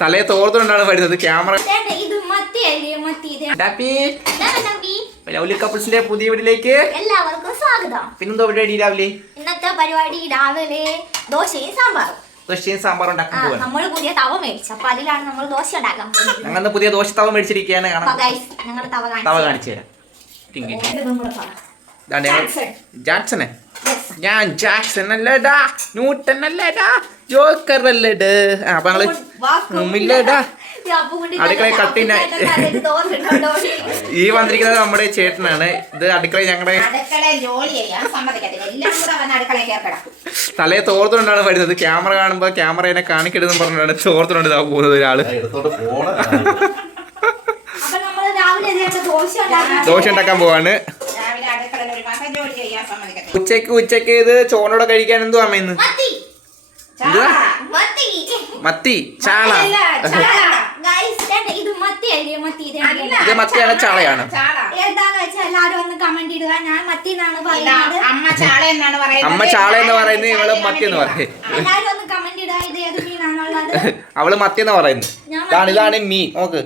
തലയെ തോർത്തുകൊണ്ടാണ് വരുന്നത് camera. Lovely കപ്പിൾസിന്റെ പുതിയ വീട്ടിലേക്ക് എല്ലാവർക്കും സ്വാഗതം. പിന്നെന്തോ പരിപാടി രാവിലെ? ഇന്നത്തെ പരിപാടി രാവിലെ ദോശയും സാമ്പാറും ഉണ്ടാക്കാൻ പോവാണ്. നമ്മൾ പുതിയ തവ മേടിച്ചു, അപ്പൊ അതിലാണ് നമ്മൾ ദോശ ഉണ്ടാക്കാൻ പോകുന്നത്. ഞങ്ങൾ പുതിയ ദോശ തവ മേടിച്ചിരിക്കുകയാണ്. ഞങ്ങൾ തവ കാണിച്ചു തരാം. ജാക്സനെ ഞാൻ ജാക്സൺ അല്ലേടാ, ന്യൂട്ടൺ അല്ലേടാ, ജോക്കർ അല്ലേടാ. അപ്പൊ ഞങ്ങള് അടുക്കള കട്ടിന ഈ വന്നിരിക്കുന്നത് നമ്മുടെ ചേട്ടനാണ്. ഇത് അടുക്കള ഞങ്ങളുടെ തലയെ തോർത്തുകൊണ്ടാണ് വരുന്നത്. ക്യാമറ കാണുമ്പോ ക്യാമറയെ കാണിക്കരുതെന്ന് പറഞ്ഞാണ് തോർത്തുകൊണ്ട് പോകുന്നത് ഒരാള്. ദോശ ഉണ്ടാക്കാൻ പോവാണ്. ഉച്ചക്ക് ഇത് ചോറോടെ കഴിക്കാൻ എന്തോ അമ്മയിന്ന് മത്തി ചാള. ഇത് മത്തിയാണ് ചാളയാണ്. അമ്മ ചാള എന്ന് പറയുന്നത് ഇവള് മത്തി എന്ന് പറയും. അവള് മത്തി എന്ന് പറയുന്നു. ഇതാണ് മീൻ. നോക്ക്,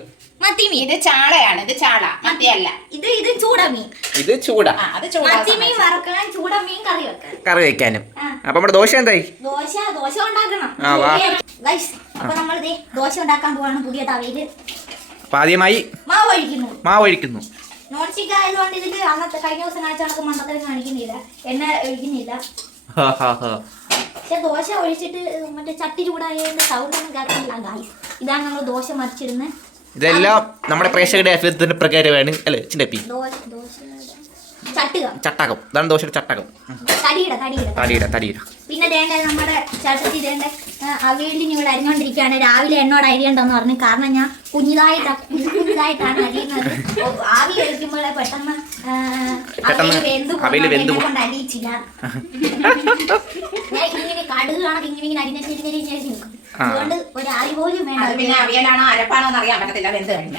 ഇത് ചാളയാണ്. ഇത് ചാള, മത്തിയല്ല. ഇത് ചൂടമീൻ. ഇത് ചൂട. മീൻ വറക്കാൻ, ചൂടമീൻ കറി വെക്കാനും. അപ്പൊ നമ്മുടെ ദോശ എന്തായി? ദോശ ഉണ്ടാക്കണം. അപ്പൊ നമ്മൾ ദോശ ഉണ്ടാക്കാൻ പോവാണ് പുതിയ തവയില്. അപ്പൊ ആദ്യമായി മാവ് ഒഴിക്കുന്നു. നോൺ സ്റ്റിക്ക് ആയതുകൊണ്ട് ഇതില് അന്നത്തെ കഴിഞ്ഞ ദിവസം കാണിച്ച കണക്ക് മണ്ടത്തരം കാണിക്കുന്നില്ല, എണ്ണ ഒഴിക്കുന്നില്ല. പക്ഷെ ദോശ ഒഴിച്ചിട്ട് മറ്റേ ചട്ടി ചൂടായതുകൊണ്ട് സൗണ്ട് ഒന്നും കേൾക്കുന്നില്ല. ഇതാണ് നമ്മൾ ദോശ മറിച്ചിടുന്നത്. ഇതെല്ലാം നമ്മുടെ പ്രേക്ഷകരുടെ അഭ്യർത്ഥന പ്രകാരമാണ് അല്ലേ ചിണ്ടപ്പി? ചട്ടകം. ഇതാണ് ദോശയുടെ ചട്ടകം. തടിയുടെ. പിന്നെ നമ്മുടെ ചട്ടത്തി അവിയലിന് ഇവിടെ അരിഞ്ഞോണ്ടിരിക്കുകയാണ്. രാവിലെ എന്നോട് അരിയണ്ടെന്ന് പറഞ്ഞു. കാരണം ഞാൻ കുഞ്ഞിതായിട്ടാണ് അരിയുന്നത്. ആവി കഴിക്കുമ്പോൾ പെട്ടെന്ന് കൊണ്ട് അരിയിച്ചില്ല. ഞാൻ ഇങ്ങനെ കടുക് കണക്ക് ഇങ്ങനെ അരിഞ്ഞിട്ട് അതുകൊണ്ട് ഒരു ആവി പോലും വേണ്ട. പിന്നെ അവിയലാണോ അരപ്പാണോ എന്ന് അറിയാൻ പറ്റത്തില്ല. വെന്ത് കഴിഞ്ഞ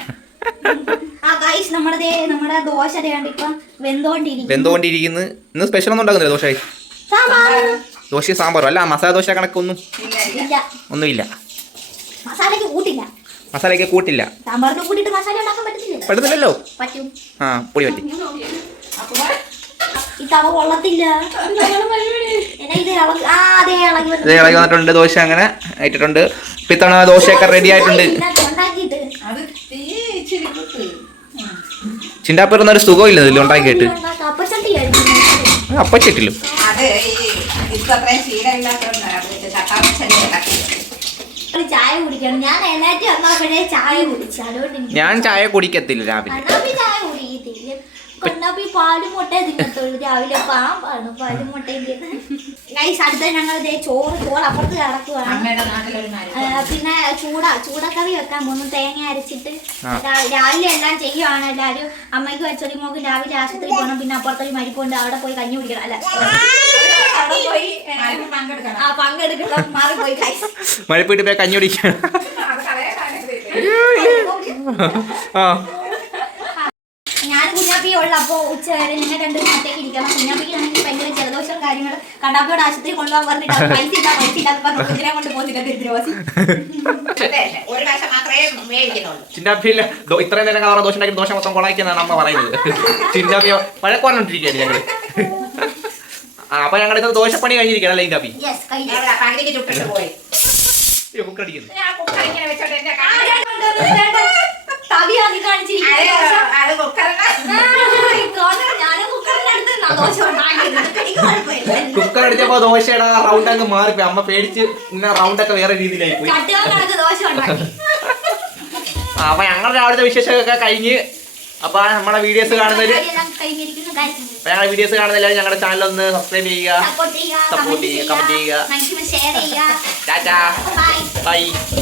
നമ്മുടെ ദോശ ഇപ്പം വെന്തോണ്ടിരിക്കുന്നു. ഇന്ന് സ്പെഷ്യൽ ഒന്നും ഉണ്ടാക്കുന്നില്ല. ദോശ സാമ്പാറും അല്ല, മസാല ദോശ കണക്കൊന്നും ഒന്നുമില്ല. മസാലയ്ക്ക് കൂട്ടില്ല. പറ്റത്തില്ലല്ലോ. പൊടി പറ്റി. ഇളകി വന്നിട്ടുണ്ട്. ദോശ അങ്ങനെ ഇട്ടിട്ടുണ്ട്. ഇത്തവണ ദോശയൊക്കെ റെഡി ആയിട്ടുണ്ട്. ചിണ്ടാപ്പറന്നൊരു സുഖമില്ല ഇതിൽ ഉണ്ടാക്കിയിട്ട്. അപ്പച്ചട്ടിലും ഞാൻ ചായ കുടിക്കത്തില്ല രാവിലെ. പാലും മുട്ട തിന്നത്തുള്ളൂ രാവിലെ. പാമ്പാണ് പാലും മുട്ടയും. അടുത്ത ഞങ്ങൾ ചോറ് അപ്പുറത്ത് കിടക്കുവാണ്. പിന്നെ ചൂടക്കറി വെക്കാൻ പോകുന്നു. തേങ്ങ അരച്ചിട്ട് രാവിലെ എല്ലാം ചെയ്യുവാണ് എല്ലാരും. അമ്മയ്ക്ക് വെച്ചൊരു മോക്ക് രാവിലെ ആശുപത്രി പോകണം. പിന്നെ അപ്പുറത്തൊരു മരിപ്പുണ്ട്, അവിടെ പോയി കഞ്ഞി കുടിക്കണം. അല്ല, അവിടെ പോയി പങ്കെടുക്കണം. മാറിപ്പോയി മഴപ്പോയിട്ട് പോയി കഞ്ഞി കുടിക്കണം. ഞാൻ കുഞ്ഞാപ്പി ഉള്ളപ്പോ ഉച്ച വരെ ഞങ്ങൾ രണ്ടു മറ്റേക്ക് ഇരിക്കണം. കുഞ്ഞാപ്പിക്ക് ആണെങ്കിൽ ഭയങ്കര ജലദോഷം കാര്യങ്ങൾ. കണ്ടാപ്പിയോട് ആശുപത്രി കൊണ്ടുപോകാൻ പറഞ്ഞിട്ട് പൈസ ഇല്ല കുഞ്ഞിനെ കൊണ്ട് പോകുന്നില്ല. ചിന്നാപ്പിയില്ല ഇത്രയും നേരം കളർ ദോശ ഉണ്ടാക്കി ദോശ മൊത്തം കൊളാക്കിയെന്നാണ് അമ്മ പറയുന്നത്. ചിന്നാപ്പിയ പഴക്കുറഞ്ഞിട്ടിരിക്കുകയാണ് ഞങ്ങള്. അപ്പൊ ഞങ്ങളുടെ ദോശപ്പണി കഴിഞ്ഞിരിക്കണം അല്ലേ ചിന്നാപ്പി? കുക്കറടിക്കുന്നു. കുക്കർ അടിച്ചപ്പോ ദോശയുടെ റൗണ്ട് അങ്ങ് മാറിപ്പോയി. അമ്മ പേടിച്ച് പിന്നെ റൗണ്ടൊക്കെ വേറെ രീതിയിലായി പോയി. അപ്പൊ ഞങ്ങളുടെ രാവിലത്തെ വിശേഷമൊക്കെ കഴിഞ്ഞ്. അപ്പൊ നമ്മളെ വീഡിയോസ് കാണുന്നവര് എല്ലാവരും ഞങ്ങളുടെ ചാനൽ ഒന്ന് സബ്സ്ക്രൈബ് ചെയ്യുക, സപ്പോർട്ട് ചെയ്യുക, കമന്റ് ചെയ്യുക. ടാറ്റാ, ബൈ.